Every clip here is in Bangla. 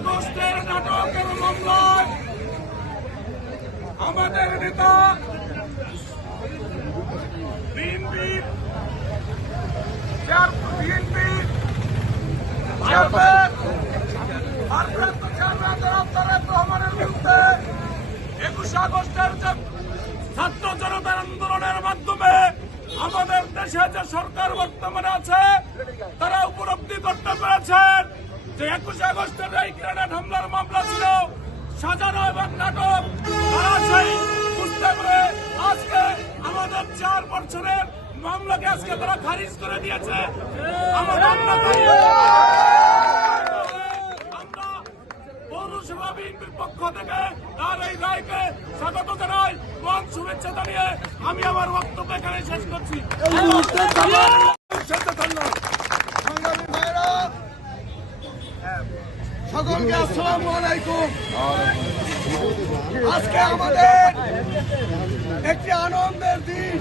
আগস্টের নাটকের মামলায় আমাদের নেতা বিএনপির ভারপ্রাপ্ত চেয়ারম্যান জনাব তারেক রহমানের বিরুদ্ধে 21 আগস্টের যে ছাত্র জনতার আন্দোলনের মাধ্যমে আমাদের দেশে যে সরকার বর্তমানে আছে তারা উপলব্ধি করতে পেরেছেন যে 21 আগস্টের এই গ্রেনেড হামলার মামলা ছিল সাজানো এবং নাটক। তারা সেই বুঝতে পেরে আজকে আমাদের 4 বছরের মামলাকে আজকে তারা খারিজ করে দিয়েছে। আমরা পৌরসভা বিএনপির পক্ষ থেকে তার এই রায়কে স্বাগত জানাই এবং শুভেচ্ছা জানিয়ে আমি আমার বক্তব্য এখানে শেষ করছি। সকলকে আসসালামু আলাইকুম। আজকে আমাদের একটি আনন্দের দিন।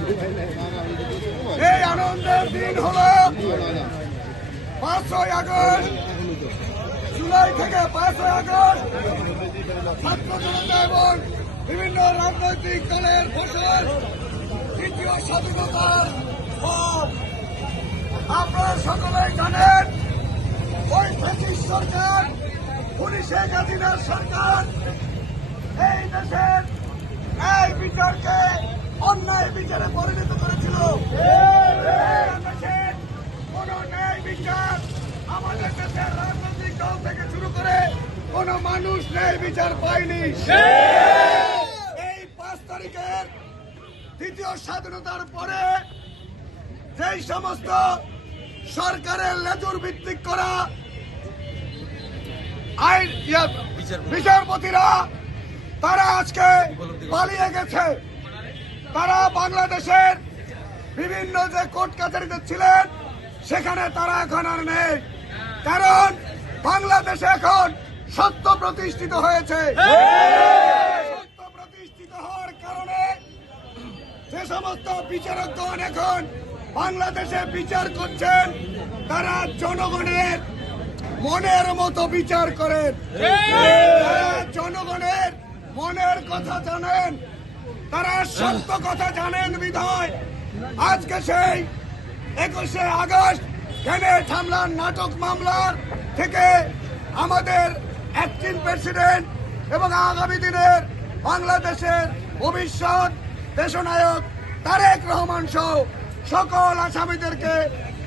এই আনন্দের দিন হলো 5ই আগস্ট। জুলাই থেকে 5ই আগস্ট ছাত্র জনতা এবং বিভিন্ন রাজনৈতিক দলের ফসল দ্বিতীয় স্বাধীনতার পর আপনারা সকলেই জানেন ওই ব্রিটিশ সরকার খুনি শেখ হাসিনার সরকার এই দেশের ন্যায় বিচারকে অন্যায় বিচারে পরিণত করেছিল। দেশের কোন ন্যায় বিচার আমাদের দেশের রাজনৈতিক দল থেকে শুরু করে কোন মানুষ ন্যায় বিচার পায়নি। এই 5 তারিখের দ্বিতীয় স্বাধীনতার পরে যেই সমস্ত সরকারের লেজুর ভিত্তিক করা বিচারপতিরা তারা আজকে পালিয়ে গেছে। তারা বাংলাদেশের বিভিন্ন যে কোর্ট কাছারিতে ছিলেন সেখানে তারা এখন আর নেই, কারণ বাংলাদেশে এখন সত্য প্রতিষ্ঠিত হয়েছে। সত্য প্রতিষ্ঠিত হওয়ার কারণে যে সমস্ত বিচারকগণ এখন বাংলাদেশে বিচার করছেন তারা জনগণের মনের মতো বিচার করেন। তারা জনগণের মনের কথা জানেন, তারা সত্য কথা জানেন বিধায় আজকে সেই 21শে আগস্ট গ্রেনেড হামলার নাটক মামলার থেকে আমাদের অ্যাক্টিং প্রেসিডেন্ট এবং আগামী দিনের বাংলাদেশের ভবিষ্যৎ দেশনায়ক তারেক রহমান সহ সকল আসামিদেরকে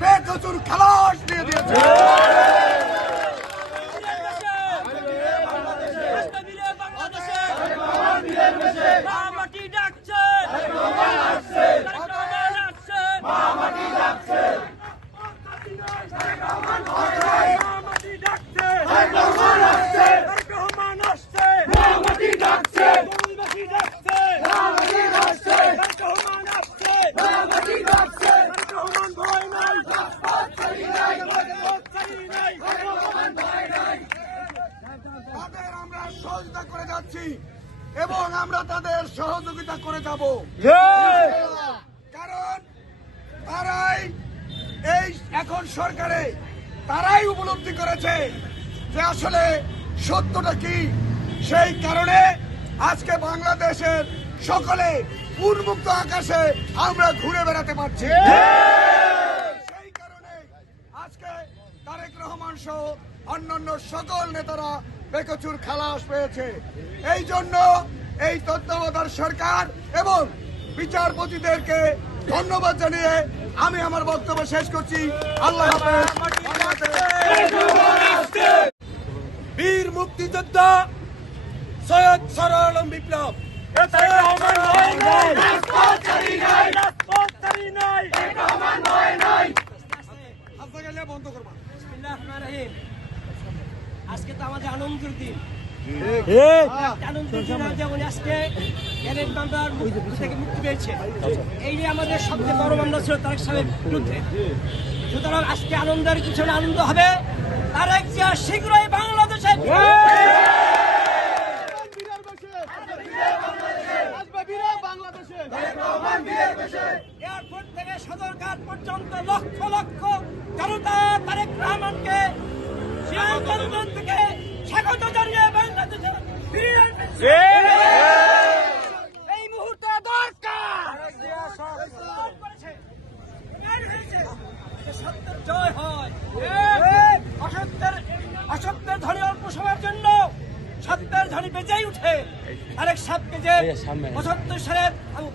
বেকসুর খালাস দিয়ে দিয়েছে। সহযোগিতা করে যাচ্ছি এবং আমরা তাদের সহযোগিতা করে যাব, কারণ তারাই এই এখন সরকারে তারাই উপলব্ধি করেছে যে আসলে সত্যটা কি। সেই কারণে আজকে বাংলাদেশের সকলে উন্মুক্ত আকাশে আমরা ঘুরে বেড়াতে পারছি। সেই কারণে আজকে তারেক রহমান সহ অন্যান্য সকল নেতারা বেকসুর খালাস পেয়েছে। এই জন্য এই তত্ত্বাবধায়ক সরকার এবং বিচারপতিদেরকে ধন্যবাদ জানিয়ে আমি আমার বক্তব্য শেষ করছি। আল্লাহ হাফেজ। বীর মুক্তিযোদ্ধা সৈয়দ সরওয়ার আলম বিপ্লব বন্ধ করবা। আজকে তো আমাদের আনন্দের দিন, আনন্দের দিন যেমন আজকে গ্রেনেড মামলার থেকে মুক্তি পেয়েছে। এই নিয়ে আমাদের সবচেয়ে বড় মামলা ছিল তারেক সাহেবের বিরুদ্ধে। সুতরাং আজকে আনন্দের পিছনে আনন্দ হবে। তারেক জিয়া শীঘ্রই বাংলাদেশে এয়ারপোর্ট থেকে সদরঘাট পর্যন্ত লক্ষ লক্ষ জনতা তারেক রহমানকে থেকে স্বাগত বেজেই উঠে তারেক সাহেবকে যে ৭৫ সালের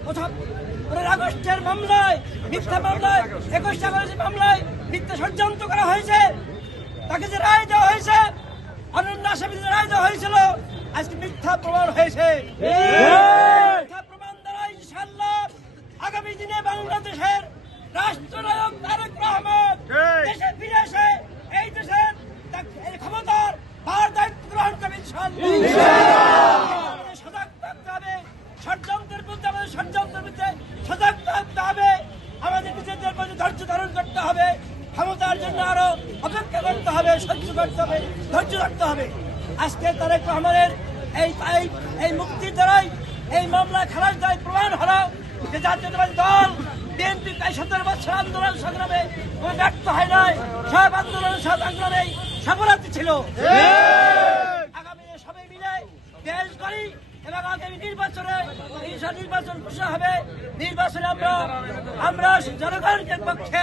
15 আগস্টের মামলায় মিথ্যা মামলায় 21 আগস্টের মামলায় মিথ্যা ষড়যন্ত্র করা হয়েছে, তাকে যে রায় দেওয়া হয়েছে, অনন্য আসামিদের রায় দেওয়া হয়েছিল, আজকে মিথ্যা প্রমাণ হয়েছে। মিথ্যা প্রমাণ দ্বারা ইনশাআল্লাহ আগামী দিনে বাংলাদেশের রাষ্ট্রনায়ক তারেক রহমান দেশে ফিরে এসে এই দেশের এই ক্ষমতার ভার দায়িত্ব গ্রহণ করবে ইনশাআল্লাহ। সজাগ থাকতে হবে, ষড়যন্ত্রের বিরুদ্ধে আমাদের ষড়যন্ত্রের বিরুদ্ধে সজাগ থাকতে হবে, আমাদের নিজেদের মধ্যে ধৈর্য ধারণ করতে হবে, ক্ষমতার জন্য আরো অপেক্ষা করতে হবে, সহ্য করতে হবে, ধৈর্য রাখতে হবে। আজকে তারেক রহমানের এই মুক্তির দ্বারাই এই মামলা খালাস দেয় প্রমাণ হলো যে জাতীয়তাবাদী দল বিএনপি 17 বছর আন্দোলন সংগ্রামে কোনো ব্যর্থ হয় নাই, সব আন্দোলন সব সংগ্রামে সফলতা ছিল। আগামী সবাই মিলে দেশ গড়ি এবং আগামী নির্বাচনে নির্বাচন ঘোষণা হবে। নির্বাচনে আমরা জনগণের পক্ষে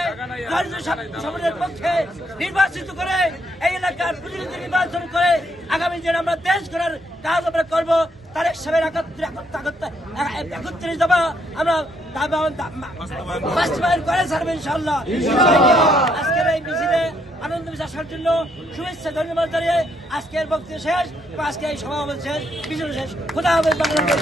সমাজের পক্ষে নির্বাচিত করে এই এলাকার প্রতিনিধি নির্বাচন করে আগামী দিনে আমরা দেশ গড়ার কাজ আমরা করবো। তারেক সাহেবের 31 দফা আমরা বাস্তবায়ন করে ছাড়বো ইনশাআল্লাহ। আজকের এই মিছিলে আনন্দ মিছিল আসার জন্য শুভেচ্ছা ধন্যবাদ জানিয়ে আজকের বক্তব্য শেষ, আজকে এই সভা শেষ, মিছিল শেষ। খোদা হাফেজ বাংলাদেশ।